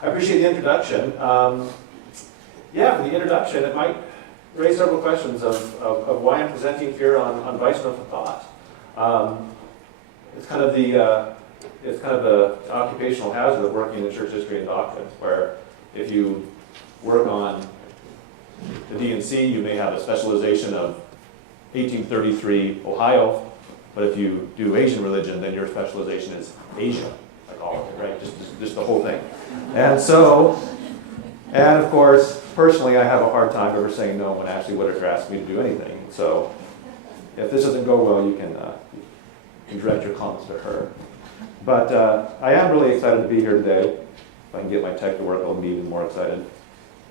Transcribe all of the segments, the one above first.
I appreciate the introduction. Yeah, for the introduction, it might raise several questions of why I'm presenting here on Vishnu thought. It's kind of the occupational hazard of working in church history and doctrine, where if you work on the D&C, you may have a specialization of 1833 Ohio, but if you do Asian religion, then your specialization is Asia, like all of it, right? Just the whole thing. And of course, personally, I have a hard time ever saying no when Ashley Whitaker asks me to do anything. So if this doesn't go well, you can direct your comments to her. But I am really excited to be here today. If I can get my tech to work, I'll be even more excited.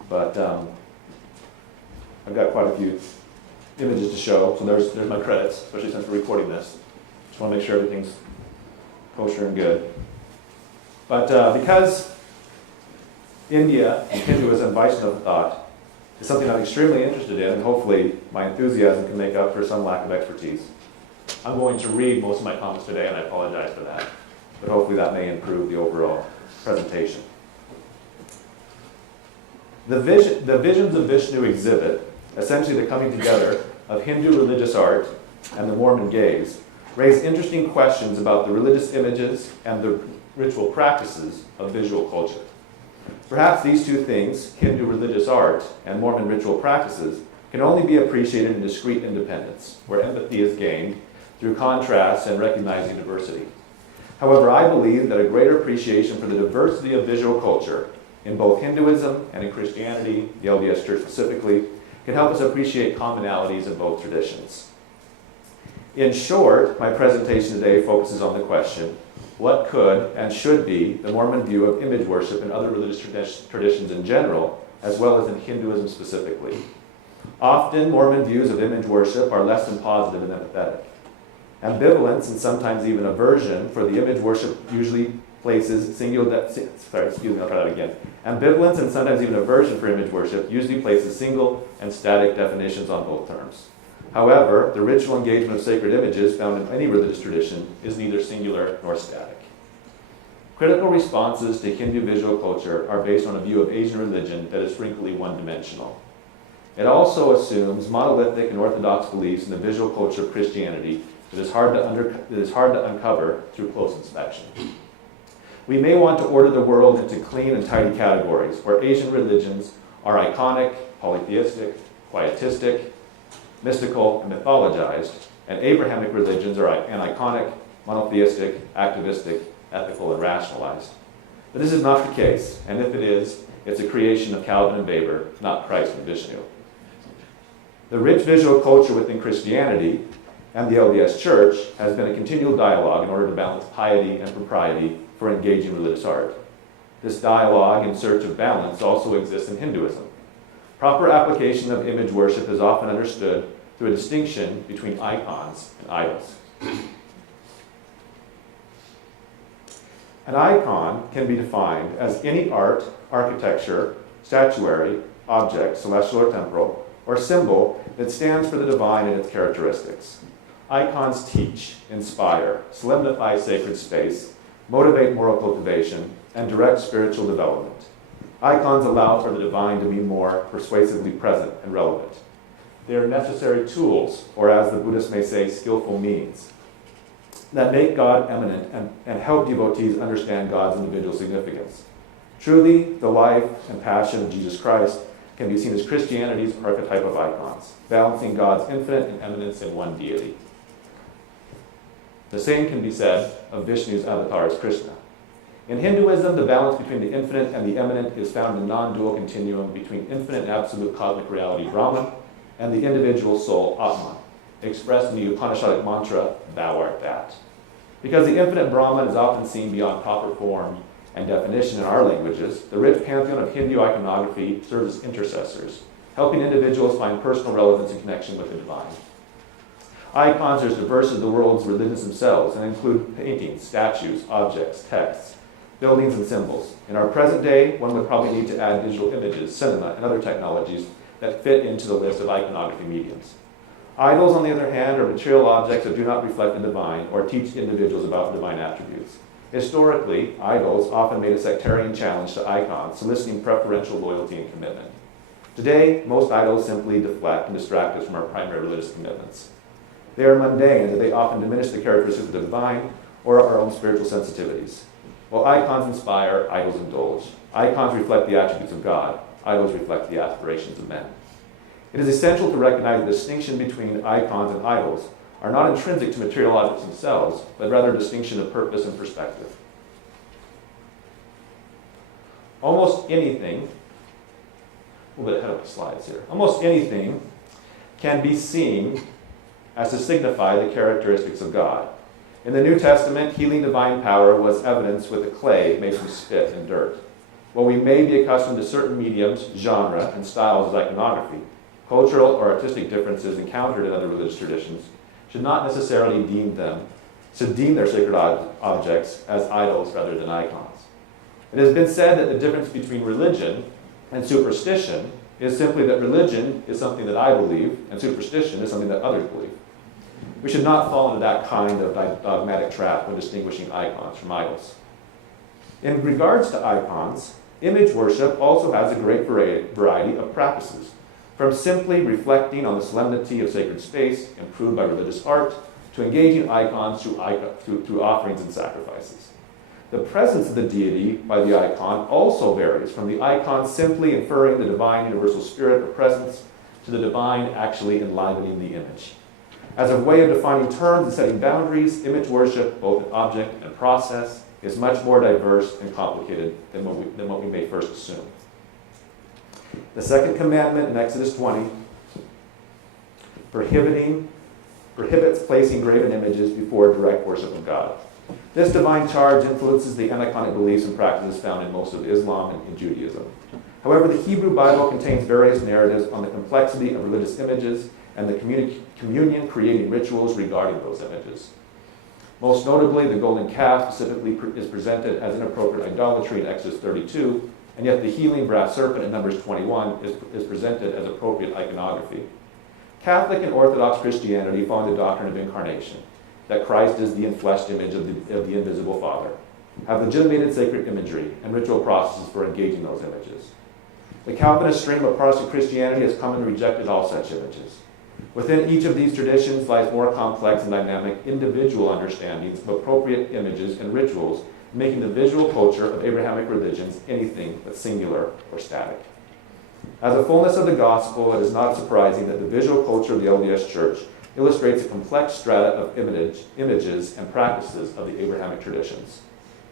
But I've got quite a few images to show, so there's my credits, especially since we're recording this. Just want to make sure everything's kosher and good. But because India and Hinduism, Vaishnava thought, is something I'm extremely interested in, and hopefully my enthusiasm can make up for some lack of expertise, I'm going to read most of my comments today, and I apologize for that. But hopefully that may improve the overall presentation. The visions of Vishnu exhibit, essentially the coming together of Hindu religious art and the Mormon gaze, raise interesting questions about the religious images and the ritual practices of visual culture. Perhaps these two things, Hindu religious art and Mormon ritual practices, can only be appreciated in discrete independence, where empathy is gained through contrast and recognizing diversity. However, I believe that a greater appreciation for the diversity of visual culture in both Hinduism and in Christianity, the LDS Church specifically, can help us appreciate commonalities in both traditions. In short, my presentation today focuses on the question, what could and should be the Mormon view of image worship in other religious traditions in general, as well as in Hinduism specifically? Often, Mormon views of image worship are less than positive and empathetic. Ambivalence and sometimes even aversion for the image worship usually places Ambivalence and sometimes even aversion for image worship usually places single and static definitions on both terms. However, the ritual engagement of sacred images found in any religious tradition is neither singular nor static. Critical responses to Hindu visual culture are based on a view of Asian religion that is frequently one-dimensional. It also assumes monolithic and orthodox beliefs in the visual culture of Christianity that is hard to uncover through close inspection. We may want to order the world into clean and tidy categories, where Asian religions are iconic, polytheistic, quietistic, mystical, and mythologized, and Abrahamic religions are iconic, monotheistic, activistic, ethical, and rationalized. But this is not the case, and if it is, it's a creation of Calvin and Weber, not Christ and Vishnu. The rich visual culture within Christianity and the LDS Church has been a continual dialogue in order to balance piety and propriety for engaging religious art. This dialogue in search of balance also exists in Hinduism. Proper application of image worship is often understood through a distinction between icons and idols. An icon can be defined as any art, architecture, statuary, object, celestial or temporal, or symbol that stands for the divine and its characteristics. Icons teach, inspire, solidify sacred space, motivate moral cultivation, and direct spiritual development. Icons allow for the divine to be more persuasively present and relevant. They are necessary tools, or as the Buddhists may say, skillful means, that make God eminent and help devotees understand God's individual significance. Truly, the life and passion of Jesus Christ can be seen as Christianity's archetype of icons, balancing God's infinite and eminence in one deity. The same can be said of Vishnu's avatar as Krishna. In Hinduism, the balance between the infinite and the eminent is found in the non-dual continuum between infinite and absolute cosmic reality, Brahman, and the individual soul, Atman, expressed in the Upanishadic mantra, "Thou art that." Because the infinite Brahman is often seen beyond proper form and definition in our languages, the rich pantheon of Hindu iconography serves as intercessors, helping individuals find personal relevance and connection with the divine. Icons are as diverse as the world's religions themselves and include paintings, statues, objects, texts, buildings, and symbols. In our present day, one would probably need to add digital images, cinema, and other technologies that fit into the list of iconography mediums. Idols, on the other hand, are material objects that do not reflect the divine or teach individuals about divine attributes. Historically, idols often made a sectarian challenge to icons, soliciting preferential loyalty and commitment. Today, most idols simply deflect and distract us from our primary religious commitments. They are mundane, and they often diminish the characteristics of the divine or our own spiritual sensitivities. While icons inspire, idols indulge. Icons reflect the attributes of God. Idols reflect the aspirations of men. It is essential to recognize the distinction between icons and idols are not intrinsic to material objects themselves, but rather a distinction of purpose and perspective. Almost anything, a little bit ahead of the slides here, almost anything can be seen as to signify the characteristics of God. In the New Testament, healing divine power was evidenced with the clay made from spit and dirt. While we may be accustomed to certain mediums, genre, and styles as iconography, cultural or artistic differences encountered in other religious traditions should not necessarily deem their sacred objects as idols rather than icons. It has been said that the difference between religion and superstition is simply that religion is something that I believe, and superstition is something that others believe. We should not fall into that kind of dogmatic trap when distinguishing icons from idols. In regards to icons, image worship also has a great variety of practices, from simply reflecting on the solemnity of sacred space, improved by religious art, to engaging icons through offerings and sacrifices. The presence of the deity by the icon also varies, from the icon simply inferring the divine universal spirit or presence to the divine actually enlivening the image. As a way of defining terms and setting boundaries, image worship, both in object and process, is much more diverse and complicated than what we may first assume. The second commandment in Exodus 20 prohibits placing graven images before direct worship of God. This divine charge influences the aniconic beliefs and practices found in most of Islam and Judaism. However, the Hebrew Bible contains various narratives on the complexity of religious images and the communion-creating rituals regarding those images. Most notably, the golden calf specifically is presented as inappropriate idolatry in Exodus 32, and yet the healing brass serpent in Numbers 21 is presented as appropriate iconography. Catholic and Orthodox Christianity follow the doctrine of incarnation, that Christ is the enfleshed image of the invisible Father, have legitimated sacred imagery and ritual processes for engaging those images. The Calvinist stream of Protestant Christianity has commonly rejected all such images. Within each of these traditions lies more complex and dynamic individual understandings of appropriate images and rituals, making the visual culture of Abrahamic religions anything but singular or static. As a fullness of the gospel, it is not surprising that the visual culture of the LDS Church illustrates a complex strata of images and practices of the Abrahamic traditions.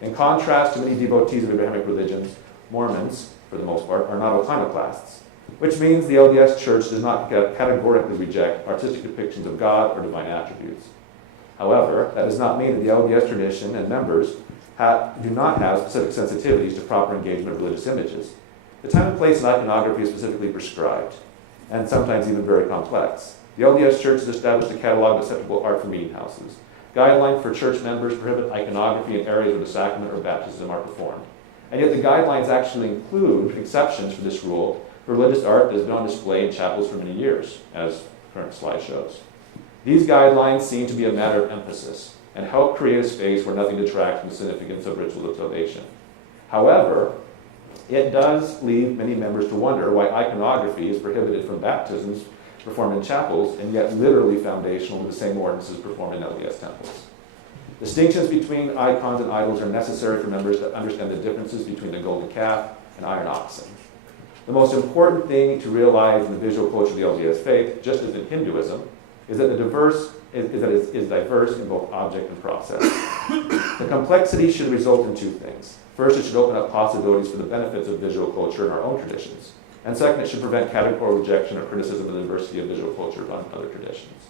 In contrast to many devotees of Abrahamic religions, Mormons, for the most part, are not iconoclasts, which means the LDS Church does not categorically reject artistic depictions of God or divine attributes. However, that does not mean that the LDS tradition and members do not have specific sensitivities to proper engagement of religious images. The time and place in iconography is specifically prescribed, and sometimes even very complex. The LDS Church has established a catalog of acceptable art for meeting houses. Guidelines for church members prohibit iconography in areas where the sacrament or baptism are performed. And yet the guidelines actually include exceptions for this rule for religious art that has been on display in chapels for many years, as the current slide shows. These guidelines seem to be a matter of emphasis and help create a space where nothing detracts from the significance of rituals of salvation. However, it does leave many members to wonder why iconography is prohibited from baptisms performed in chapels and yet literally foundational to the same ordinances performed in LDS temples. Distinctions between icons and idols are necessary for members to understand the differences between the golden calf and iron oxen. The most important thing to realize in the visual culture of the LDS faith, just as in Hinduism, is that it is diverse in both object and process. The complexity should result in two things. First, it should open up possibilities for the benefits of visual culture in our own traditions. And second, it should prevent categorical rejection or criticism of the diversity of visual culture on other traditions.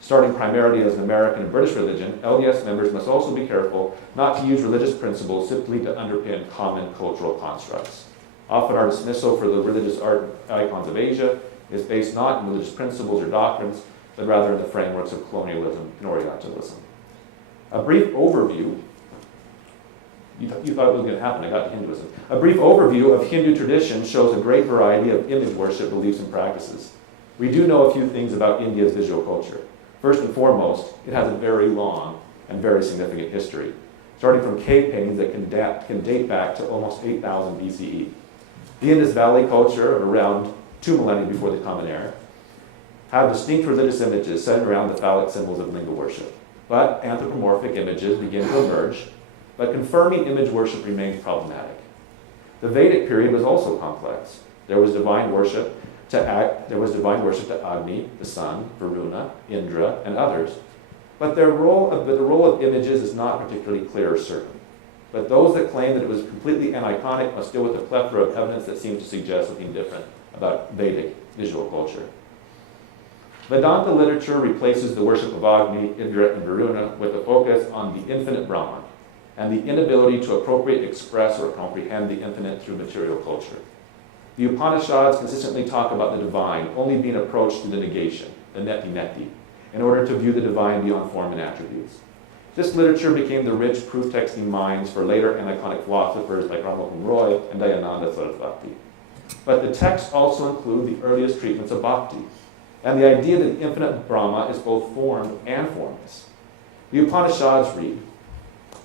Starting primarily as an American and British religion, LDS members must also be careful not to use religious principles simply to underpin common cultural constructs. Often our dismissal for the religious art icons of Asia is based not in religious principles or doctrines, but rather in the frameworks of colonialism and Orientalism. A brief overview, you thought it was going to happen, I got to Hinduism. A brief overview of Hindu tradition shows a great variety of image worship beliefs and practices. We do know a few things about India's visual culture. First and foremost, it has a very long and very significant history. starting from cave paintings that can date back to almost 8,000 BCE. The Indus Valley culture of around 2 millennia before the Common Era have distinct religious images centered around the phallic symbols of linga worship. But anthropomorphic images begin to emerge, but confirming image worship remains problematic. The Vedic period was also complex. There was divine worship to Agni, the sun, Varuna, Indra, and others. But the role of images is not particularly clear or certain. But those that claim that it was completely aniconic must deal with a plethora of evidence that seems to suggest something different about Vedic visual culture. Vedanta literature replaces the worship of Agni, Indra, and Varuna with a focus on the infinite Brahman and the inability to appropriately express or comprehend the infinite through material culture. The Upanishads consistently talk about the divine only being approached through the negation, the neti, in order to view the divine beyond form and attributes. This literature became the rich proof-texting minds for later aniconic philosophers like Rammohn Roy and Dayananda Sarasvati. But the texts also include the earliest treatments of bhakti, and the idea that the infinite Brahma is both formed and formless. The Upanishads read,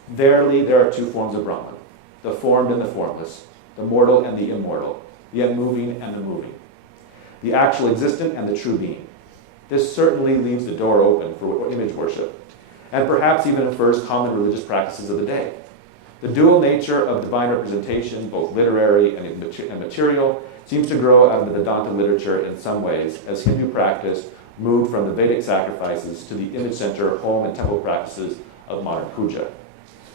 "Verily there are two forms of Brahman, the formed and the formless, the mortal and the immortal, the unmoving and the moving, the actual existent and the true being." This certainly leaves the door open for image worship, and perhaps even infers common religious practices of the day. The dual nature of divine representation, both literary and material, seems to grow out of the Vedanta literature in some ways, as Hindu practice moved from the Vedic sacrifices to the image center, home, and temple practices of modern puja.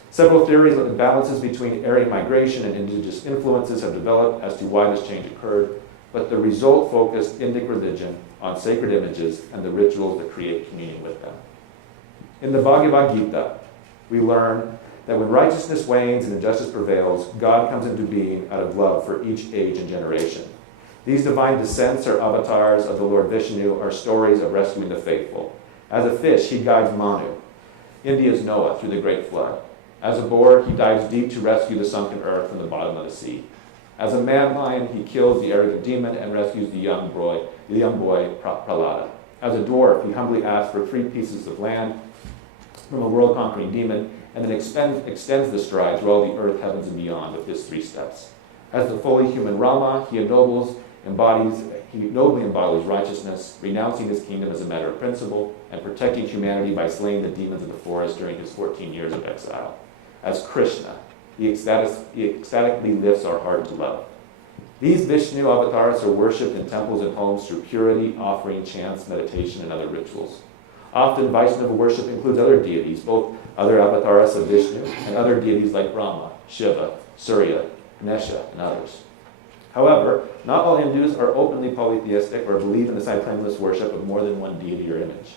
Several theories of the balances between Aryan migration and indigenous influences have developed as to why this change occurred, but the result focused Indic religion on sacred images and the rituals that create communion with them. In the Bhagavad Gita, we learn that when righteousness wanes and injustice prevails, God comes into being out of love for each age and generation. These divine descents or avatars of the Lord Vishnu are stories of rescuing the faithful. As a fish, he guides Manu, India's Noah, through the great flood. As a boar, he dives deep to rescue the sunken earth from the bottom of the sea. As a man-lion, he kills the arrogant demon and rescues the young boy Prahlada. As a dwarf, he humbly asks for 3 pieces of land from a world-conquering demon, and then extends the stride through all the earth, heavens, and beyond with his 3 steps. As the fully human Rama, he nobly embodies righteousness, renouncing his kingdom as a matter of principle, and protecting humanity by slaying the demons of the forest during his 14 years of exile. As Krishna, he ecstatically lifts our heart to love. These Vishnu avatars are worshipped in temples and homes through purity, offering, chants, meditation, and other rituals. Often, Vaishnava worship includes other deities, both other avatars of Vishnu and other deities like Brahma, Shiva, Surya, Ganesha, and others. However, not all Hindus are openly polytheistic or believe in the simultaneous worship of more than one deity or image.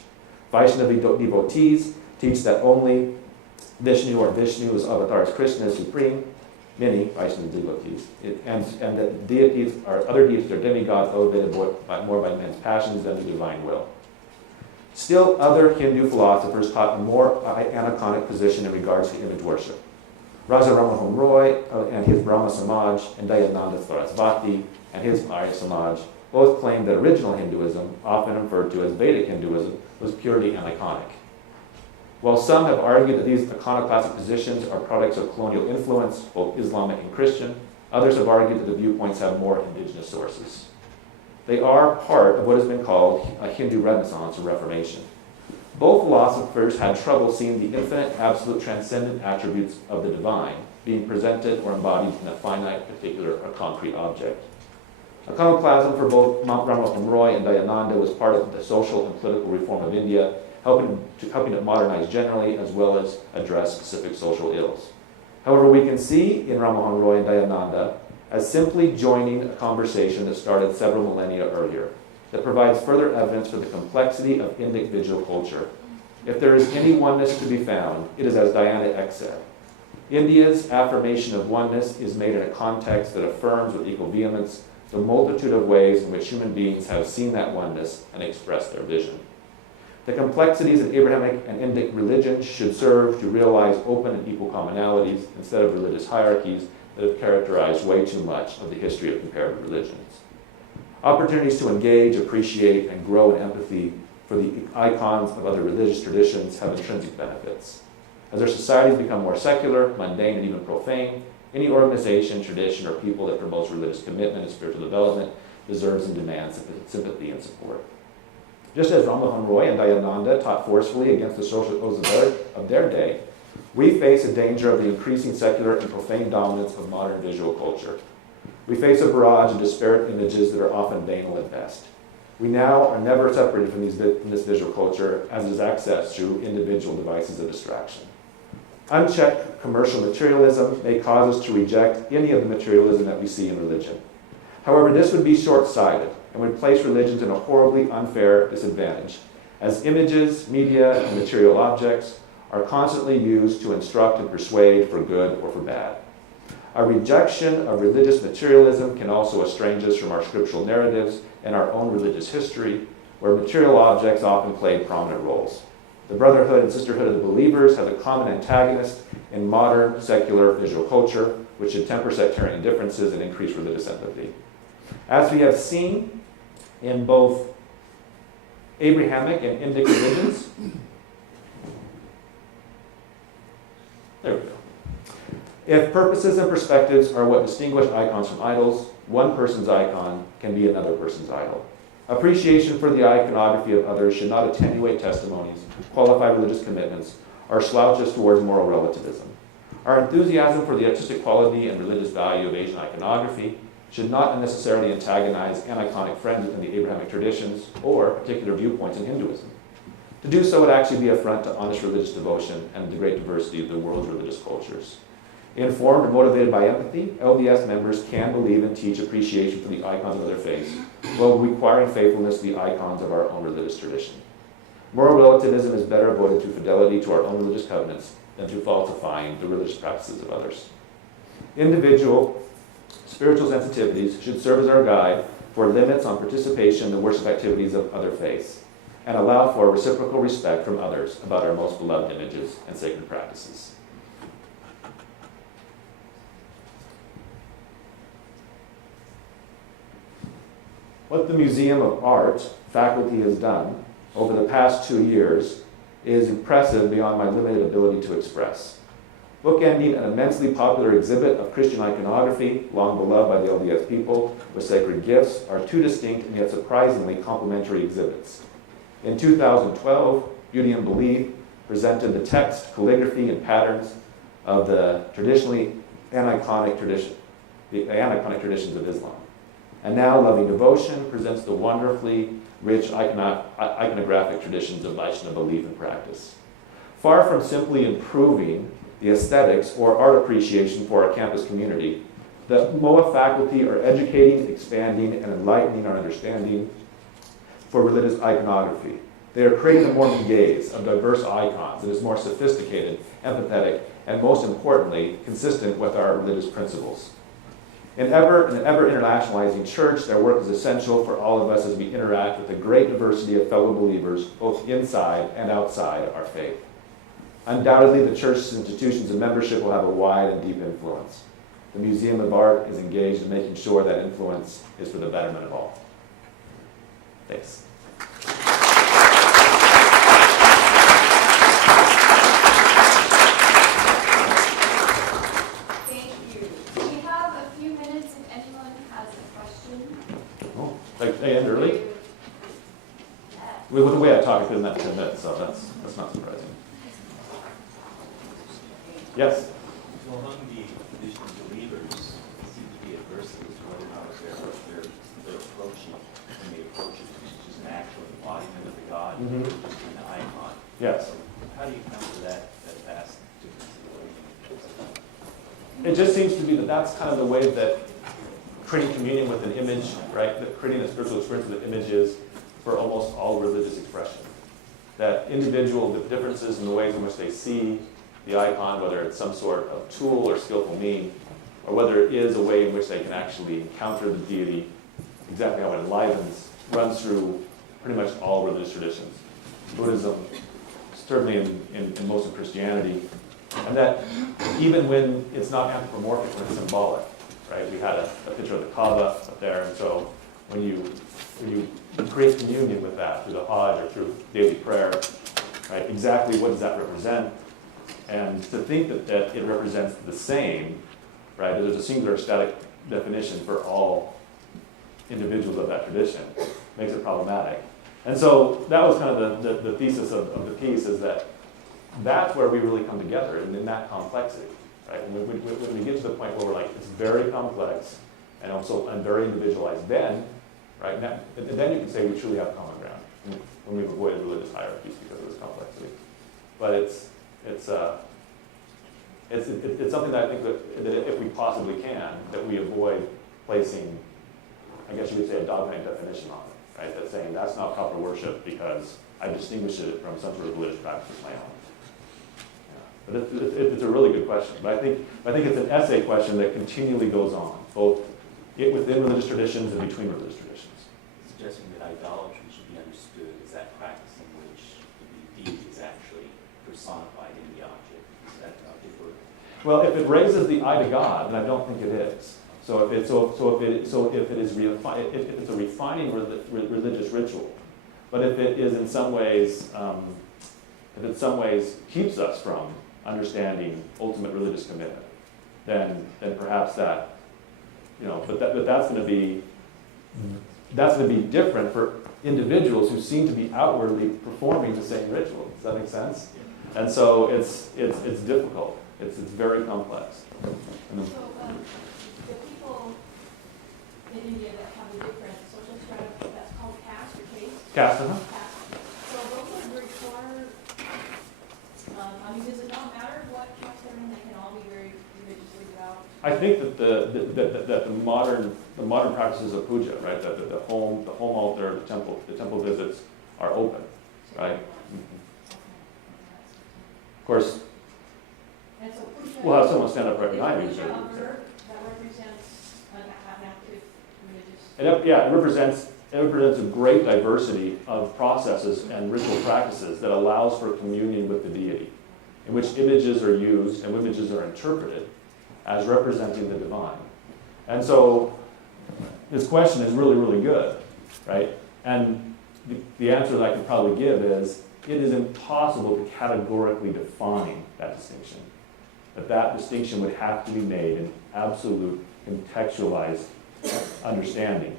Vaishnava devotees teach that only Vishnu or Vishnu's avatar is Krishna is supreme, many Vaishnava devotees, and that other deities are demigods elevated more by men's passions than the divine will. Still, other Hindu philosophers taught a more aniconic position in regards to image worship. Raja Rammohn Roy and his Brahma Samaj, and Dayananda Sarasvati and his Arya Samaj both claimed that original Hinduism, often referred to as Vedic Hinduism, was purely aniconic. While some have argued that these iconoclastic positions are products of colonial influence, both Islamic and Christian, others have argued that the viewpoints have more indigenous sources. They are part of what has been called a Hindu Renaissance or Reformation. Both philosophers had trouble seeing the infinite, absolute, transcendent attributes of the divine being presented or embodied in a finite, particular, or concrete object. Iconoclasm for both Rammohn Roy and Dayananda was part of the social and political reform of India, helping it modernize generally as well as address specific social ills. However, we can see in Rammohn Roy and Dayananda as simply joining a conversation that started several millennia earlier, that provides further evidence for the complexity of Indic visual culture. If there is any oneness to be found, it is as Diana X said. India's affirmation of oneness is made in a context that affirms with equal vehemence the multitude of ways in which human beings have seen that oneness and expressed their vision. The complexities of Abrahamic and Indic religion should serve to realize open and equal commonalities instead of religious hierarchies that have characterized way too much of the history of comparative religions. Opportunities to engage, appreciate, and grow in empathy for the icons of other religious traditions have intrinsic benefits. As our societies become more secular, mundane, and even profane, any organization, tradition, or people that promotes religious commitment and spiritual development deserves and demands sympathy and support. Just as Ram Mohan Roy and Dayananda taught forcefully against the social codes of their day, we face a danger of the increasing secular and profane dominance of modern visual culture. We face a barrage of disparate images that are often banal at best. We now are never separated from this visual culture as it is accessed through individual devices of distraction. Unchecked commercial materialism may cause us to reject any of the materialism that we see in religion. However, this would be short-sighted and would place religions in a horribly unfair disadvantage, as images, media, and material objects are constantly used to instruct and persuade for good or for bad. Our rejection of religious materialism can also estrange us from our scriptural narratives and our own religious history, where material objects often played prominent roles. The brotherhood and sisterhood of the believers has a common antagonist in modern secular visual culture, which should temper sectarian differences and increase religious empathy. As we have seen in both Abrahamic and Indic religions, there we go. If purposes and perspectives are what distinguish icons from idols, one person's icon can be another person's idol. Appreciation for the iconography of others should not attenuate testimonies, qualify religious commitments, or slouch us towards moral relativism. Our enthusiasm for the artistic quality and religious value of Asian iconography should not unnecessarily antagonize aniconic friends within the Abrahamic traditions or particular viewpoints in Hinduism. To do so would actually be an affront to honest religious devotion and the great diversity of the world's religious cultures. Informed and motivated by empathy, LDS members can believe and teach appreciation for the icons of their faiths, while requiring faithfulness to the icons of our own religious tradition. Moral relativism is better avoided through fidelity to our own religious covenants than through falsifying the religious practices of others. Individual spiritual sensitivities should serve as our guide for limits on participation in the worship activities of other faiths, and allow for reciprocal respect from others about our most beloved images and sacred practices. What the Museum of Art faculty has done over the past 2 years is impressive beyond my limited ability to express. Bookending an immensely popular exhibit of Christian iconography, long beloved by the LDS people, with sacred gifts, are two distinct and yet surprisingly complementary exhibits. In 2012, Beauty and Belief presented the text, calligraphy, and patterns of the traditionally aniconic traditions of Islam. And now Loving Devotion presents the wonderfully rich iconographic traditions of Vaishnava belief and practice. Far from simply improving the aesthetics or art appreciation for our campus community, the MOA faculty are educating, expanding, and enlightening our understanding for religious iconography. They are creating a more gaze of diverse icons that is more sophisticated, empathetic, and most importantly, consistent with our religious principles. In an ever internationalizing church, their work is essential for all of us as we interact with a great diversity of fellow believers, both inside and outside our faith. Undoubtedly, the church's institutions and membership will have a wide and deep influence. The Museum of Art is engaged in making sure that influence is for the betterment of all. Thanks. They end early? With the way I talk, I could in that 10 minutes, so that's not surprising. Yes? So among the traditional believers, it seems to be adversity to whether or not they're approaching, when they approach it, just an actual embodiment of the God, just an icon. Yes. So how do you counter that vast difference in the way? It just seems to be that that's kind of the way that creating communion with an image, right? That creating a spiritual experience with an image is for almost all religious expression. That individual differences in the ways in which they see the icon, whether it's some sort of tool or skillful mean, or whether it is a way in which they can actually encounter the deity, exactly how it enlivens, runs through pretty much all religious traditions. Buddhism, certainly in most of Christianity, and that even when it's not anthropomorphic, when it's symbolic, right? We had a picture of the Kaaba up there, and so when you create communion with that through the Hajj or through daily prayer, right? Exactly what does that represent? And to think that it represents the same, right, that there's a singular static definition for all individuals of that tradition makes it problematic. And so that was kind of the thesis of the piece, is that that's where we really come together in that complexity, right? When we get to the point where we're like, it's very complex and also and very individualized, then, right, and then you can say we truly have common ground when we've avoided religious hierarchies because of this complexity. But it's something that I think that if we possibly can, that we avoid placing, I guess you could say, a dogmatic definition on it, right? That's saying that's not proper worship because I distinguished it from some sort of religious practice of my own. Yeah. But it's a really good question. But I think it's an essay question that continually goes on, both within religious traditions and between religious traditions. Suggesting that idolatry should be understood as that practice in which the deity is actually personified in the object. Is that object word? Well, if it raises the eye to God, then I don't think it is. So if it's a refining religious ritual, but if it is in some ways keeps us from understanding ultimate religious commitment, then perhaps that, but that's going to be different for individuals who seem to be outwardly performing the same ritual. Does that make sense? And so it's difficult. It's very complex. The people in India that have a different social strata, that's called caste or caste? Caste, Caste. So those would require, does it not matter what caste they're in? They can all be very religiously devout? I think that the modern practices of puja, right, that the home altar, the temple visits are open, right? Of course, And so puja, we'll have someone stand up right behind me. puja that represents an active religious. It represents a great diversity of processes and ritual practices that allows for communion with the deity, in which images are used and images are interpreted as representing the divine. And so this question is really, really good, right? And the answer that I can probably give is, it is impossible to categorically define that distinction. That distinction would have to be made in absolute contextualized understanding.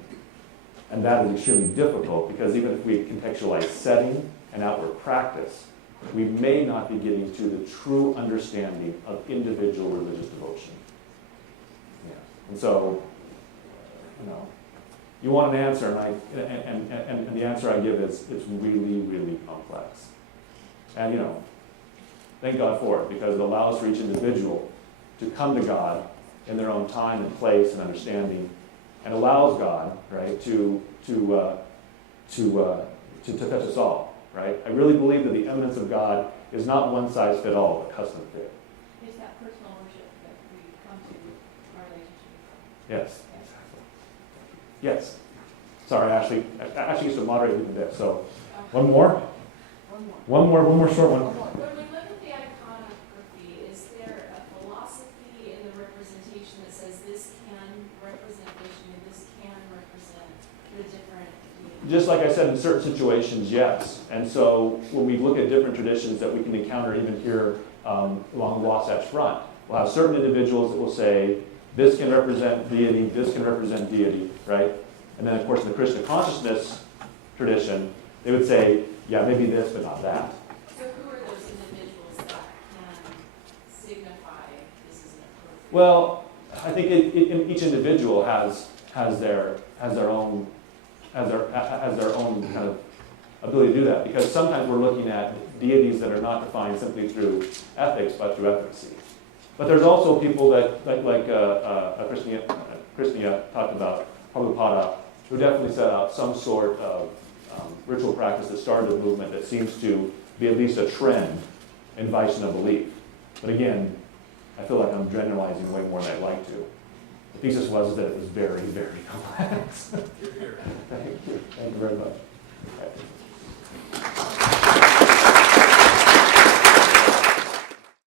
And that is extremely difficult because even if we contextualize setting and outward practice, we may not be getting to the true understanding of individual religious devotion. Yeah. And so, you want an answer, and the answer I give is it's really, really complex. And thank God for it, because it allows for each individual to come to God in their own time and place and understanding, and allows God, right, to touch us all, right? I really believe that the eminence of God is not one size fit all, but custom fit. It's that personal worship that we come to our relationship with God. Yes, exactly. Yes. Sorry, Ashley. Ashley used to moderate me a bit. So, one more short one. When we look at the iconography, is there a philosophy in the representation that says this can represent Vishnu, this can represent the different deities? Just like I said, in certain situations, yes. And so when we look at different traditions that we can encounter even here along the Wasatch Front, we'll have certain individuals that will say, this can represent deity, this can represent deity, right? And then, of course, in the Krishna consciousness tradition, they would say, yeah, maybe this, but not that. So who are those individuals that can signify this is an appropriate? Well, I think each individual has their own kind of ability to do that, because sometimes we're looking at deities that are not defined simply through ethics, but through efficacy. But there's also people that, like Krishna talked about, Prabhupada, who definitely set out some sort of ritual practice that started a movement that seems to be at least a trend in Vaishnava belief. But again, I feel like I'm generalizing way more than I'd like to. The thesis was that it was very, very complex. Thank you. Thank you very much. Okay.